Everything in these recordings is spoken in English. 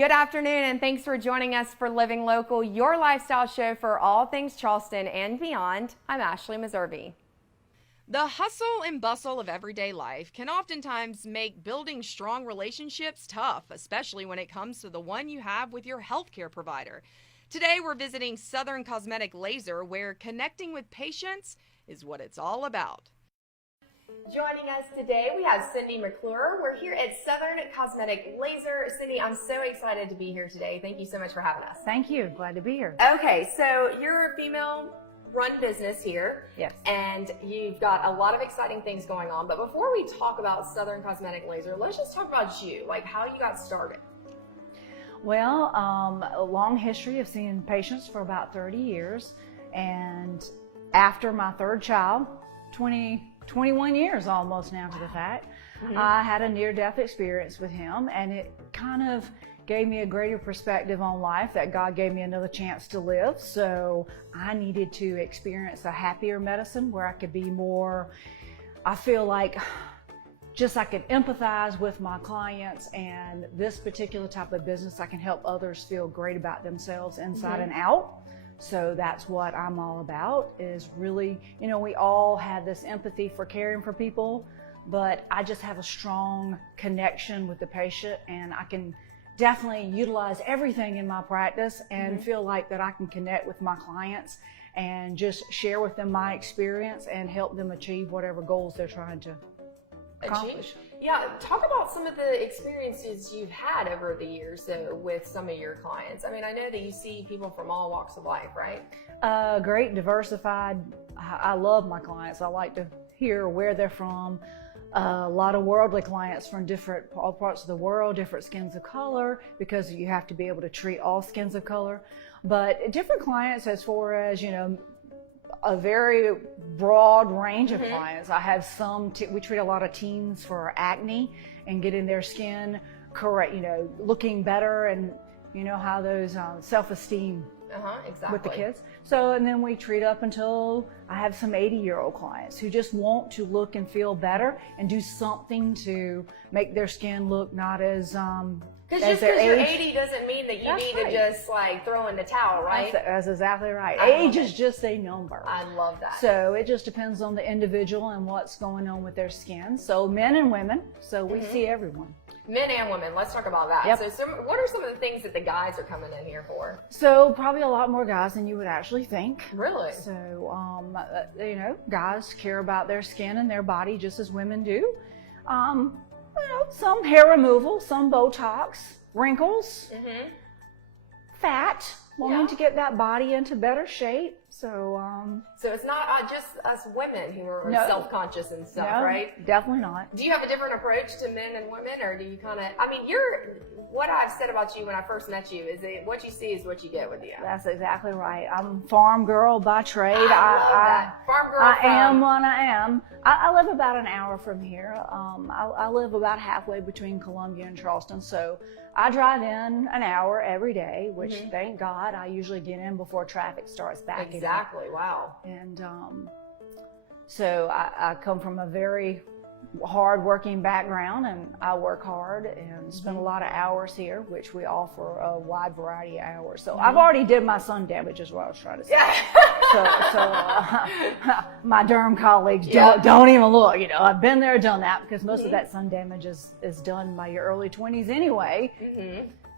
Good afternoon, and thanks for joining us for Living Local, your lifestyle show for all things Charleston and beyond. I'm Ashley Meservey. The hustle and bustle of everyday life can oftentimes make building strong relationships tough, especially when it comes to the one you have with your healthcare provider. Today, we're visiting Southern Cosmetic Laser, where connecting with patients is what it's all about. Joining us today, we have Cindy McClure. We're here at Southern Cosmetic Laser. Cindy, I'm so excited to be here today. Thank you so much for having us. Thank you. Glad to be here. Okay, so you're a female-run business here. Yes. And you've got a lot of exciting things going on. But before we talk about Southern Cosmetic Laser, let's just talk about you, like how you got started. Well, a long history of seeing patients for about 30 years. And after my third child, 21 years almost now to the fact, I had a near-death experience with him, and it kind of gave me a greater perspective on life, that God gave me another chance to live. So I needed to experience a happier medicine where I could be more, I feel like just I can empathize with my clients, and this particular type of business, I can help others feel great about themselves inside and out. So that's what I'm all about, is really, you know, we all have this empathy for caring for people, but I just have a strong connection with the patient, and I can definitely utilize everything in my practice and feel like that I can connect with my clients and just share with them my experience and help them achieve whatever goals they're trying to accomplish. Yeah, talk about some of the experiences you've had over the years with some of your clients. I mean, I know that you see people from all walks of life, right? Great, diversified. I love my clients. I like to hear where they're from. A lot of worldly clients from all parts of the world, different skins of color, because you have to be able to treat all skins of color. But different clients as far as, you know, a very broad range of clients. I have some, we treat a lot of teens for acne and getting their skin correct, you know, looking better, and you know how those self-esteem exactly. with the kids. So, and then we treat up until I have some 80-year-old clients who just want to look and feel better and do something to make their skin look not as because just because you're 80 doesn't mean that you need to just like throw in the towel, right? That's exactly right. Age is just a number. I love that. So it just depends on the individual and what's going on with their skin. So men and women, so we see everyone. Men and women, let's talk about that. Yep. So what are some of the things that the guys are coming in here for? So probably a lot more guys than you would actually think. Really? So, you know, guys care about their skin and their body just as women do. You know, some hair removal, some Botox, wrinkles, fat, wanting to get that body into better shape. So, so it's not just us women who are self-conscious and stuff, no, right? Definitely not. Do you have a different approach to men and women, or do you kind of, I mean, what I've said about you when I first met you is that what you see is what you get with you. That's exactly right. I'm a farm girl by trade. I love that. Farm girl. I am what I am. I live about an hour from here. I live about halfway between Columbia and Charleston, so I drive in an hour every day, which thank God I usually get in before traffic starts backing up. Exactly. Wow. And so I come from a very hard-working background, and I work hard and spend a lot of hours here, which we offer a wide variety of hours. So I've already did my sun damage, is what I was trying to say. My derm colleagues don't even look. You know, I've been there, done that, because most of that sun damage is done by your early 20s anyway.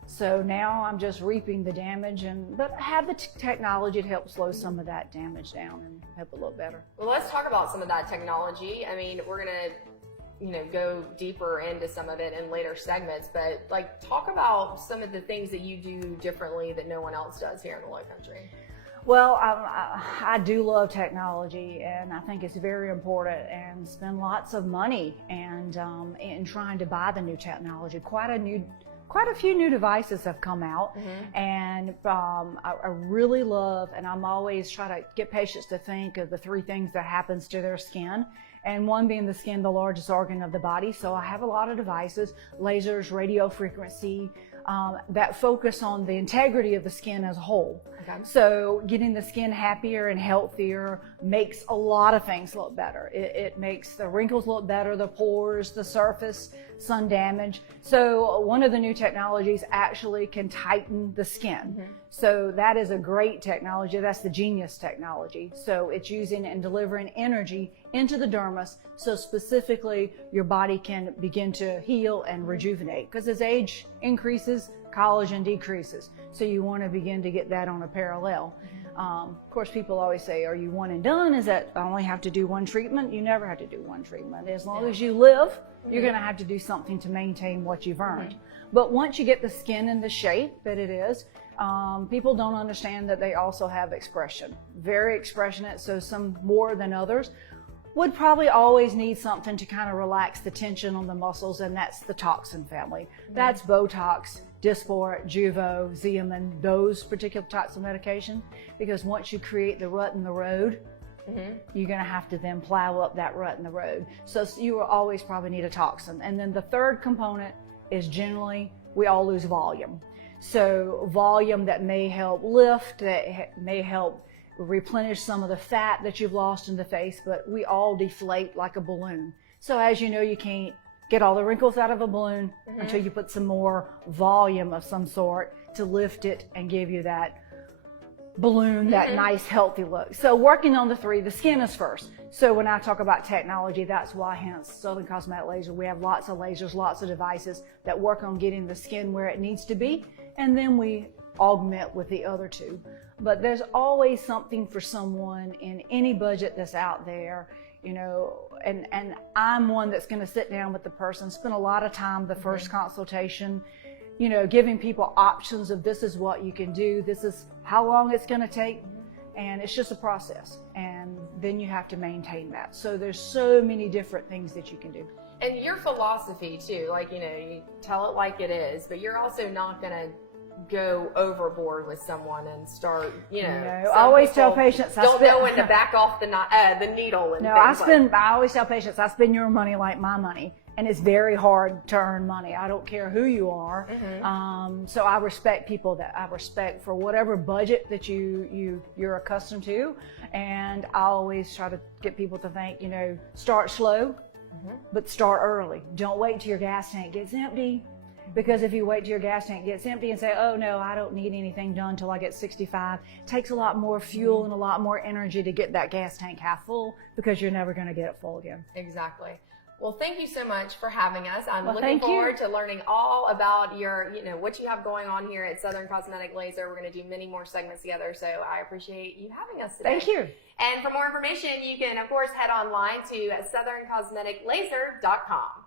So now I'm just reaping the damage, but I have the technology to help slow some of that damage down and help it look better. Well, let's talk about some of that technology. I mean, we're gonna, you know, go deeper into some of it in later segments, but like talk about some of the things that you do differently that no one else does here in the Lowcountry. Well, I do love technology, and I think it's very important, and spend lots of money and in trying to buy the new technology. Quite a few new devices have come out, and I really love, and I'm always trying to get patients to think of the 3 things that happens to their skin, and one being the skin, the largest organ of the body. So I have a lot of devices, lasers, radio frequency, that focus on the integrity of the skin as a whole. Okay. So getting the skin happier and healthier makes a lot of things look better. It makes the wrinkles look better, the pores, the surface, sun damage. So one of the new technologies actually can tighten the skin. Mm-hmm. So that is a great technology. That's the Genius technology. So it's using and delivering energy into the dermis, so specifically your body can begin to heal and rejuvenate. Because as age increases, collagen decreases. So you want to begin to get that on a parallel. Of course, people always say, are you one and done? Is that I only have to do one treatment? You never have to do one treatment. As long as you live, you're going to have to do something to maintain what you've earned. But once you get the skin in the shape that it is, people don't understand that they also have expression. Very expressionate, so some more than others would probably always need something to kind of relax the tension on the muscles, and that's the toxin family. That's Botox, Dysport, Juvo, Xeomin, those particular types of medication, because once you create the rut in the road, you're going to have to then plow up that rut in the road. So you will always probably need a toxin. And then the third component is generally we all lose volume. So volume that may help lift, that may help replenish some of the fat that you've lost in the face, but we all deflate like a balloon. So as you know, you can't get all the wrinkles out of a balloon until you put some more volume of some sort to lift it and give you that balloon, that nice healthy look. So working on the three, the skin is first. So when I talk about technology, that's why hence Southern Cosmetic Laser, we have lots of lasers, lots of devices that work on getting the skin where it needs to be, and then we augment with the other two. But there's always something for someone in any budget that's out there, you know, and I'm one that's going to sit down with the person, spend a lot of time the first consultation, you know, giving people options of this is what you can do, this is how long it's going to take, and it's just a process, and then you have to maintain that. So there's so many different things that you can do. And your philosophy too, like, you know, you tell it like it is, but you're also not going to go overboard with someone and start, you know. I always tell patients, don't know when to back off the needle. And I always tell patients, I spend your money like my money, and it's very hard to earn money. I don't care who you are. So I respect people that I respect for whatever budget that you're accustomed to, and I always try to get people to think, you know, start slow, but start early. Don't wait till your gas tank gets empty. Because if you wait till your gas tank gets empty and say, oh no, I don't need anything done till I get 65, it takes a lot more fuel and a lot more energy to get that gas tank half full, because you're never going to get it full again. Exactly. Well, thank you so much for having us. I'm looking forward to learning all about your, you know, what you have going on here at Southern Cosmetic Laser. We're going to do many more segments together, so I appreciate you having us today. Thank you. And for more information, you can, of course, head online to southerncosmeticlaser.com.